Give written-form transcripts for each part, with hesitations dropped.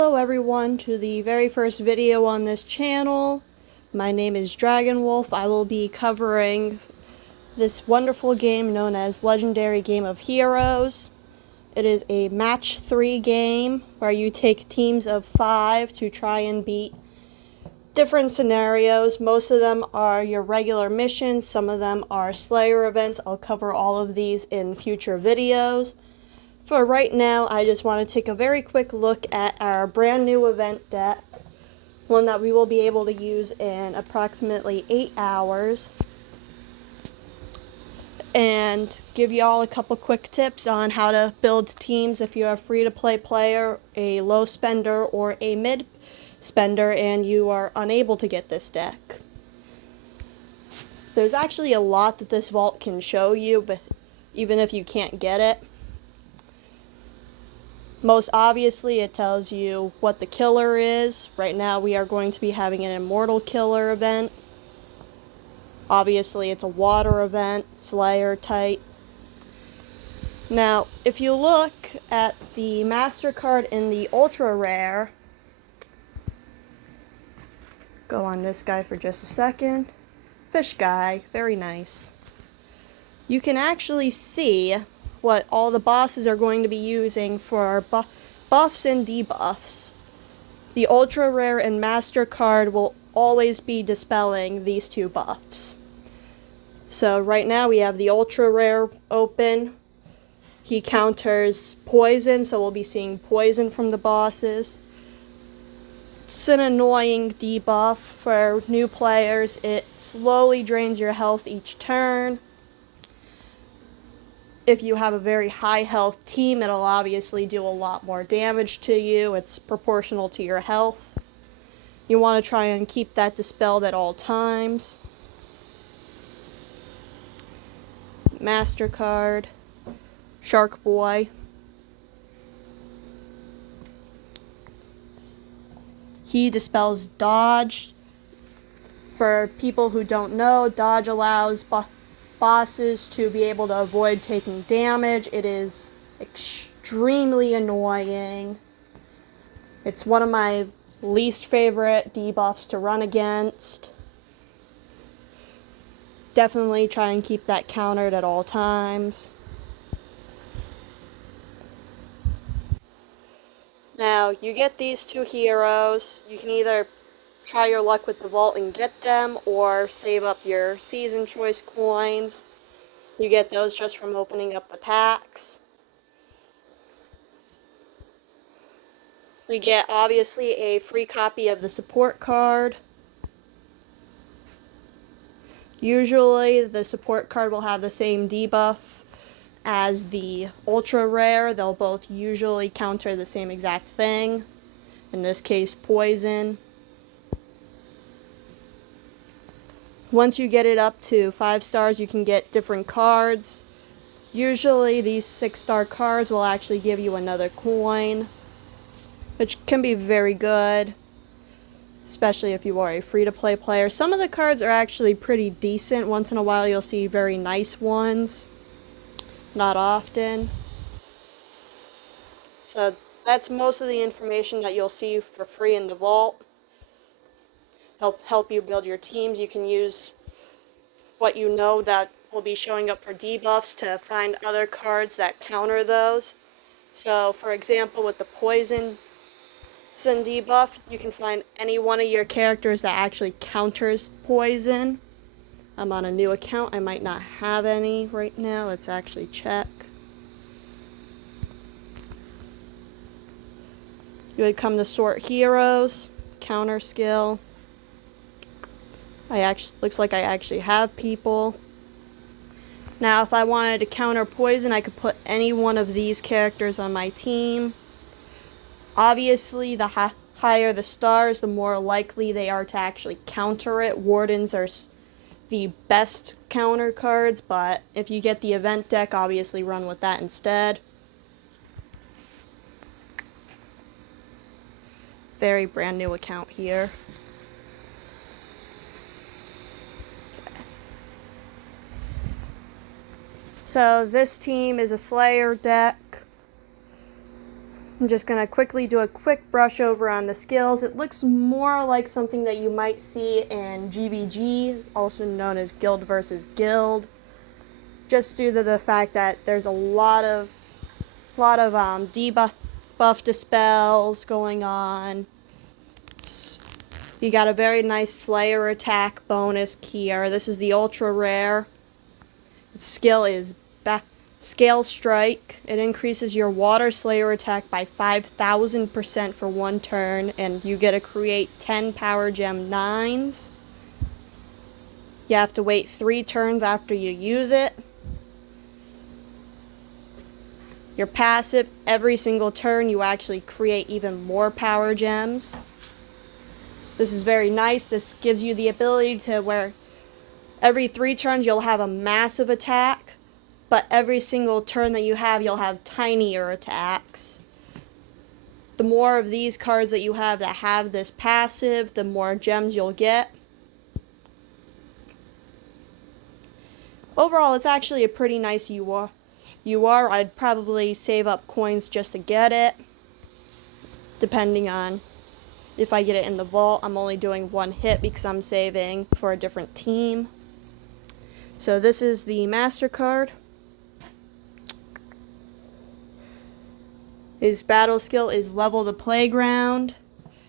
Hello everyone to the very first video on this channel. My name is Dragon Wolf. I will be covering this wonderful game known as Legendary Game of Heroes. It is a match 3 game where you take teams of 5 to try and beat different scenarios. Most of them are your regular missions, some of them are Slayer events. I'll cover all of these in future videos. For right now, I just want to take a very quick look at our brand new event deck, one that we will be able to use in approximately 8 hours, and give you all a couple quick tips on how to build teams if you're a free-to-play player, a low spender, or a mid spender and you are unable to get this deck. There's actually a lot that this vault can show you, but even if you can't get it. Most obviously, it tells you what the killer is. Right now, we are going to be having an Immortal Killer event. Obviously, it's a water event, Slayer type. Now, if you look at the Master card in the Ultra Rare, go on this guy for just a second. Fish guy, very nice. You can actually see what all the bosses are going to be using for buffs and debuffs. The Ultra Rare and Master card will always be dispelling these two buffs. So right now we have the Ultra Rare open. He counters poison, so we'll be seeing poison from the bosses. It's an annoying debuff for new players. It slowly drains your health each turn. If you have a very high health team, it'll obviously do a lot more damage to you. It's proportional to your health. You want to try and keep that dispelled at all times. Master card. Shark Boy. He dispels dodge. For people who don't know, dodge allows bosses to be able to avoid taking damage. It is extremely annoying. It's one of my least favorite debuffs to run against. Definitely try and keep that countered at all times. Now, you get these two heroes. You can either try your luck with the vault and get them, or save up your season choice coins. You get those just from opening up the packs. We get obviously a free copy of the support card. Usually the support card will have the same debuff as the Ultra Rare. They'll both usually counter the same exact thing. In this case, poison. Once you get it up to 5 stars, you can get different cards. Usually these 6-star cards will actually give you another coin, which can be very good, especially if you are a free-to-play player. Some of the cards are actually pretty decent. Once in a while you'll see very nice ones. Not often. So that's most of the information that you'll see for free in the vault. Help you build your teams. You can use what you know that will be showing up for debuffs to find other cards that counter those. So for example, with the poison debuff, you can find any one of your characters that actually counters poison. I'm on a new account. I might not have any right now. Let's actually check. You would come to sort heroes, counter skill. Looks like I actually have people. Now, if I wanted to counter poison, I could put any one of these characters on my team. Obviously, the higher the stars, the more likely they are to actually counter it. Wardens are the best counter cards, but if you get the event deck, obviously run with that instead. Very brand new account here. So this team is a Slayer deck. I'm just going to quickly do a quick brush over on the skills. It looks more like something that you might see in GVG, also known as Guild versus Guild, just due to the fact that there's a lot of debuff dispels going on. You got a very nice Slayer attack bonus here. This is the ultra rare. Its skill is Scale Strike. It increases your Water Slayer attack by 5,000% for 1 turn, and you get to create 10 Power Gem 9s. You have to wait 3 turns after you use it. Your passive, every single turn you actually create even more Power Gems. This is very nice. This gives you the ability to where every 3 turns you'll have a massive attack, but every single turn that you have, you'll have tinier attacks. The more of these cards that you have that have this passive, the more gems you'll get. Overall, it's actually a pretty nice UR. I'd probably save up coins just to get it, depending on if I get it in the vault. I'm only doing 1 hit because I'm saving for a different team. So this is the Master card. His battle skill is Level the Playground.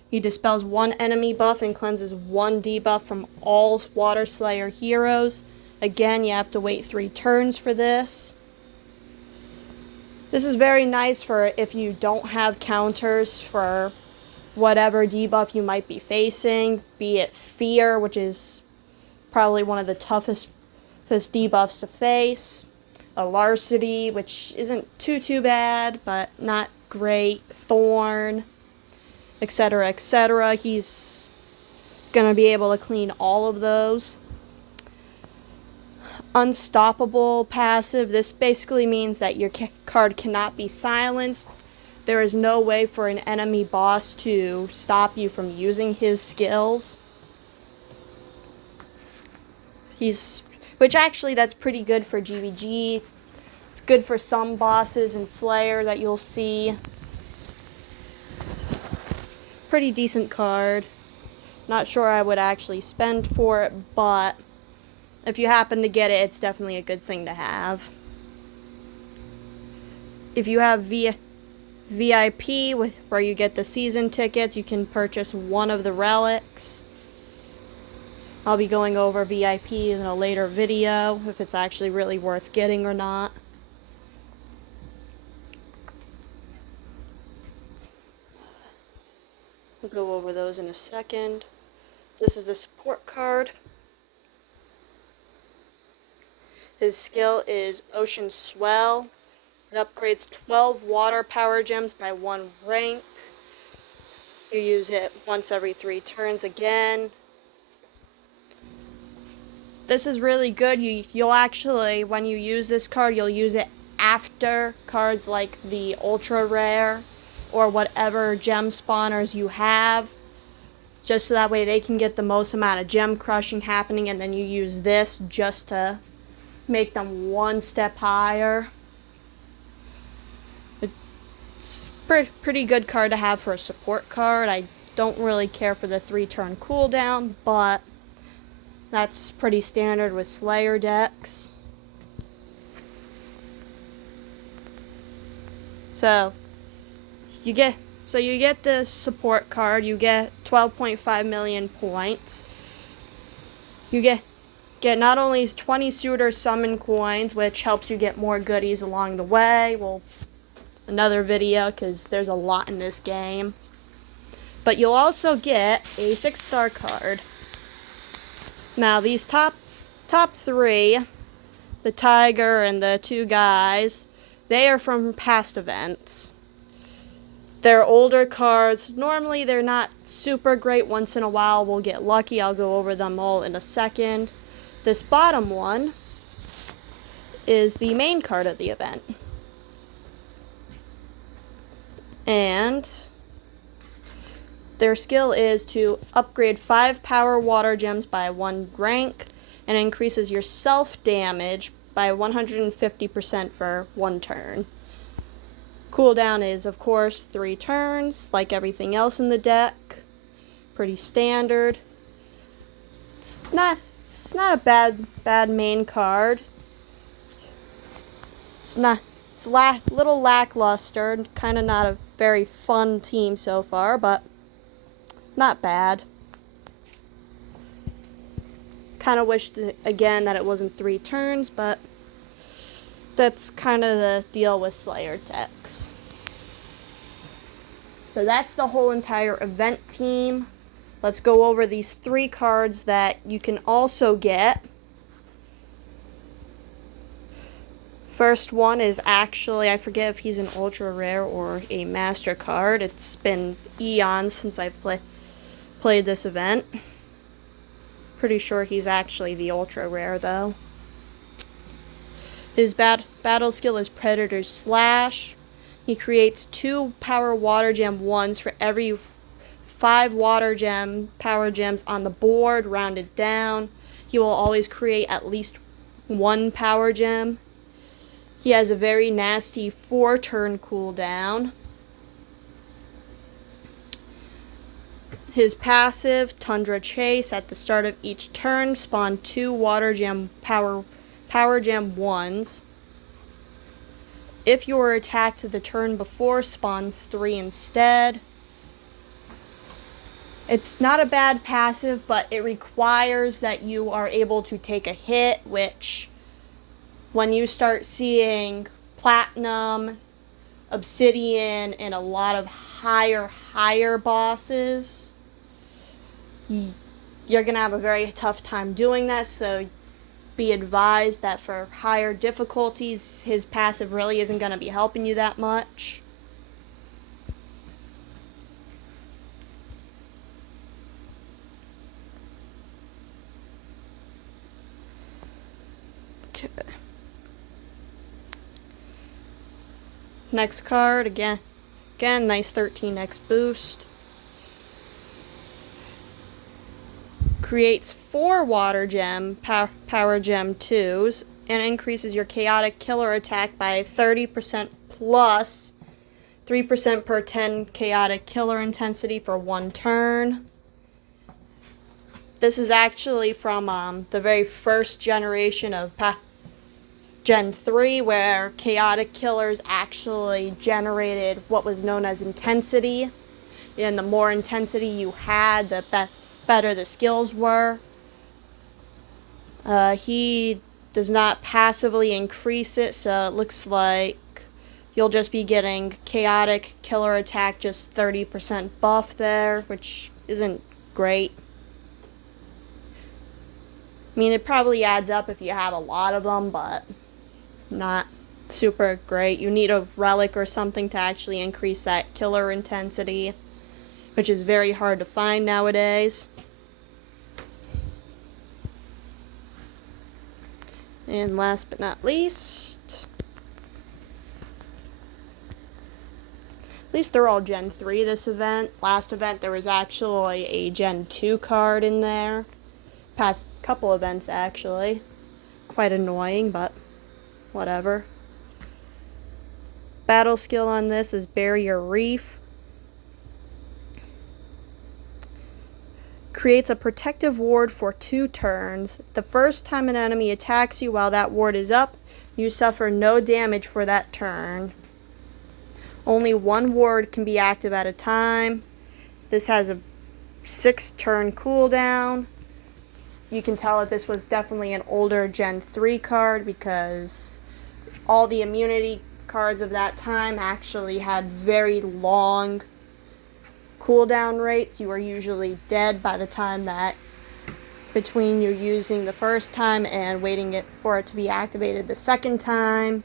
He dispels 1 enemy buff and cleanses 1 debuff from all Water Slayer heroes. Again, you have to wait 3 turns for this. This is very nice for if you don't have counters for whatever debuff you might be facing, be it Fear, which is probably one of the toughest debuffs to face, a Larceny, which isn't too bad, but not great, Thorn, etc., etc. He's going to be able to clean all of those. Unstoppable passive. This basically means that your card cannot be silenced. There is no way for an enemy boss to stop you from using his skills. Which actually that's pretty good for GVG. It's good for some bosses in Slayer that you'll see. It's a pretty decent card. Not sure I would actually spend for it, but if you happen to get it, it's definitely a good thing to have. If you have VIP, where you get the season tickets, you can purchase 1 of the relics. I'll be going over VIP in a later video, if it's actually really worth getting or not. We'll go over those in a second. This is the support card. His skill is Ocean Swell. It upgrades 12 water power gems by 1 rank. You use it once every 3 turns again. This is really good. You'll actually, when you use this card, you'll use it after cards like the Ultra Rare or whatever gem spawners you have, just so that way they can get the most amount of gem crushing happening, and then you use this just to make them 1 step higher. It's pretty good card to have for a support card. I don't really care for the 3-turn cooldown, but that's pretty standard with Slayer decks. So you get this support card. You get 12.5 million points. You get not only 20 suitor summon coins, which helps you get more goodies along the way. Well, another video, because there's a lot in this game. But you'll also get a 6-star card. Now these top 3, the tiger and the 2 guys, they are from past events. They're older cards. Normally they're not super great. Once in a while we'll get lucky. I'll go over them all in a second. This bottom one is the main card of the event. And their skill is to upgrade 5 power water gems by 1 rank and increases your self damage by 150% for 1 turn. Cooldown is, of course, 3 turns, like everything else in the deck. Pretty standard. It's not a bad main card. It's a little lackluster, kind of not a very fun team so far, but not bad. Kind of wish again that it wasn't 3 turns, but that's kind of the deal with Slayer decks. So that's the whole entire event team. Let's go over these 3 cards that you can also get. First one is actually, I forget if he's an ultra rare or a master card. It's been eons since I've played this event. Pretty sure he's actually the ultra rare though. His battle skill is Predator's Slash. He creates 2 power water gem 1s for every 5 power gems on the board, rounded down. He will always create at least 1 power gem. He has a very nasty 4-turn cooldown. His passive, Tundra Chase, at the start of each turn, spawn 2 water gem power gem 1s. If you were attacked the turn before, spawns 3 instead. It's not a bad passive, but it requires that you are able to take a hit, which when you start seeing Platinum, Obsidian, and a lot of higher bosses, you're going to have a very tough time doing that, so be advised that for higher difficulties, his passive really isn't going to be helping you that much. Okay. Next card, again, nice 13x boost. Creates 4 water gem power gem 2s and increases your chaotic killer attack by 30% plus 3% per 10 chaotic killer intensity for 1 turn. This is actually from the very first generation of Gen 3, where chaotic killers actually generated what was known as intensity. And the more intensity you had, the better the skills were. He does not passively increase it, so it looks like you'll just be getting chaotic killer attack just 30% buff there, which isn't great. I mean, it probably adds up if you have a lot of them, but not super great. You need a relic or something to actually increase that killer intensity, which is very hard to find nowadays. And last but not least, at least they're all Gen 3 this event. Last event there was actually a Gen 2 card in there. Past couple events actually. Quite annoying, but whatever. Battle skill on this is Barrier Reef. Creates a protective ward for 2 turns. The first time an enemy attacks you while that ward is up, you suffer no damage for that turn. Only 1 ward can be active at a time. This has a 6-turn cooldown. You can tell that this was definitely an older Gen 3 card because all the immunity cards of that time actually had very long cooldown rates. You were usually dead by the time that between you using the first time and waiting for it to be activated the second time.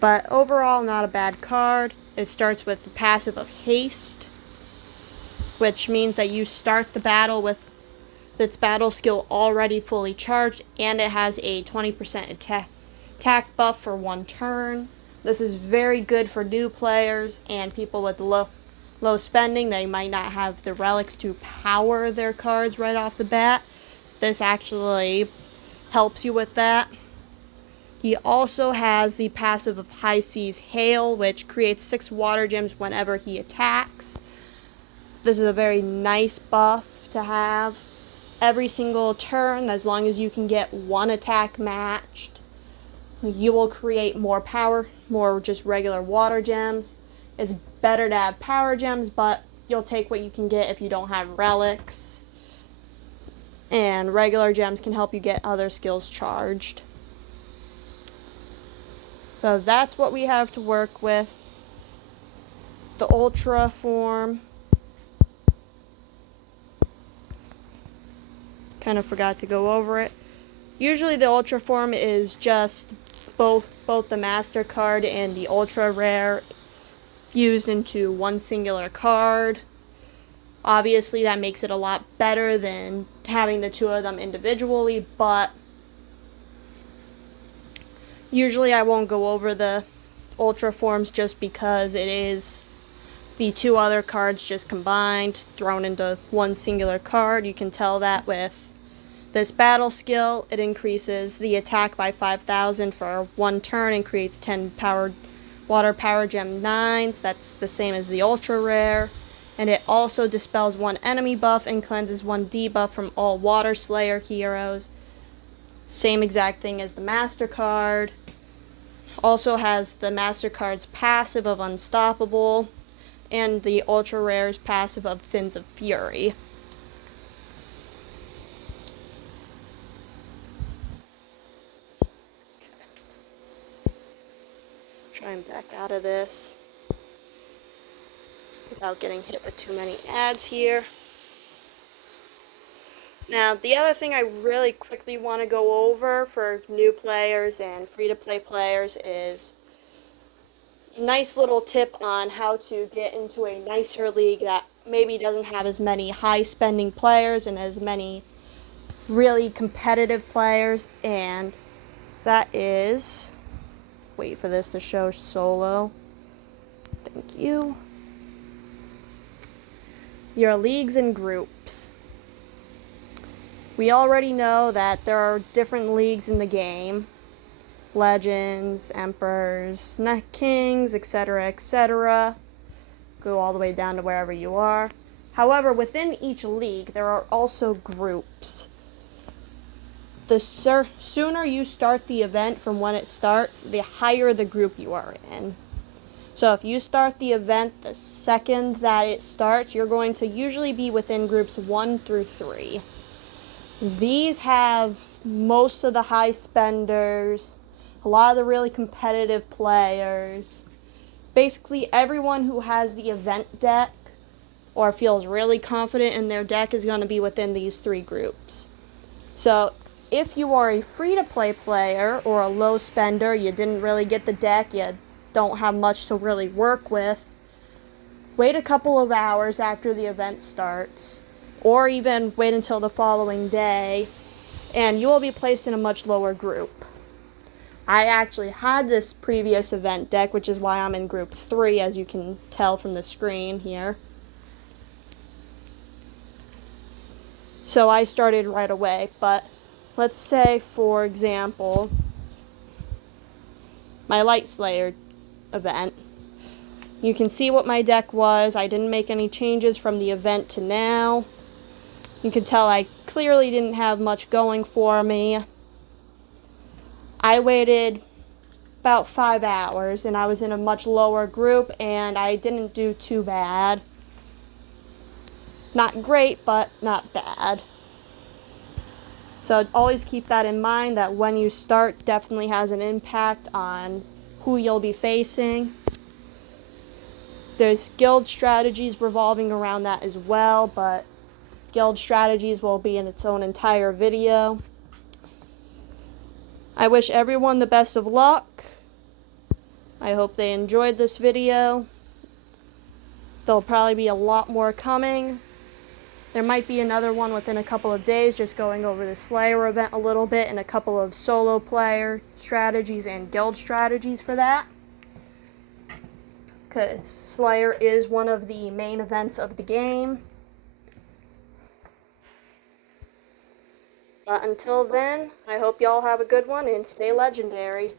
But overall, not a bad card. It starts with the passive of Haste, which means that you start the battle with its battle skill already fully charged, and it has a 20% attack buff for 1 turn. This is very good for new players and people with low spending. They might not have the relics to power their cards right off the bat. This actually helps you with that. He also has the passive of High Seas Hail, which creates 6 water gems whenever he attacks. This is a very nice buff to have. Every single turn, as long as you can get 1 attack matched, you will create more power, more just regular water gems. It's better to have power gems, but you'll take what you can get if you don't have relics. And regular gems can help you get other skills charged. So that's what we have to work with. The Ultra form. Kind of forgot to go over it. Usually the Ultra form is just both the Master card and the Ultra Rare fused into one singular card. Obviously that makes it a lot better than having the 2 of them individually, but usually I won't go over the Ultra forms just because it is the 2 other cards just combined, thrown into one singular card. You can tell that with this battle skill. It increases the attack by 5,000 for 1 turn and creates 10 water power gem 9s. That's the same as the Ultra Rare. And it also dispels 1 enemy buff and cleanses 1 debuff from all Water Slayer heroes. Same exact thing as the Master card. Also has the Master card's passive of Unstoppable and the Ultra Rare's passive of Fins of Fury. Try and back out of this without getting hit with too many ads here. Now, the other thing I really quickly want to go over for new players and free-to-play players is a nice little tip on how to get into a nicer league that maybe doesn't have as many high-spending players and as many really competitive players, and that is... Wait for this to show solo. Thank you. Your leagues and groups. We already know that there are different leagues in the game. Legends, Emperors, Kings, etc., etc. Go all the way down to wherever you are. However, within each league, there are also groups. The sooner you start the event from when it starts, the higher the group you are in. So if you start the event the second that it starts, you're going to usually be within groups 1 through 3. These have most of the high spenders, a lot of the really competitive players. Basically, everyone who has the event deck or feels really confident in their deck is going to be within these 3 groups. So if you are a free-to-play player or a low spender, you didn't really get the deck, you don't have much to really work with, wait a couple of hours after the event starts, or even wait until the following day, and you will be placed in a much lower group. I actually had this previous event deck, which is why I'm in group 3, as you can tell from the screen here. So I started right away, but let's say, for example, my Light Slayer event. You can see what my deck was. I didn't make any changes from the event to now. You can tell I clearly didn't have much going for me. I waited about 5 hours and I was in a much lower group and I didn't do too bad. Not great, but not bad. So always keep that in mind, that when you start definitely has an impact on who you'll be facing. There's guild strategies revolving around that as well, but guild strategies will be in its own entire video. I wish everyone the best of luck. I hope they enjoyed this video. There'll probably be a lot more coming. There might be another one within a couple of days, just going over the Slayer event a little bit and a couple of solo player strategies and guild strategies for that. Because Slayer is one of the main events of the game. But until then, I hope y'all have a good one and stay legendary.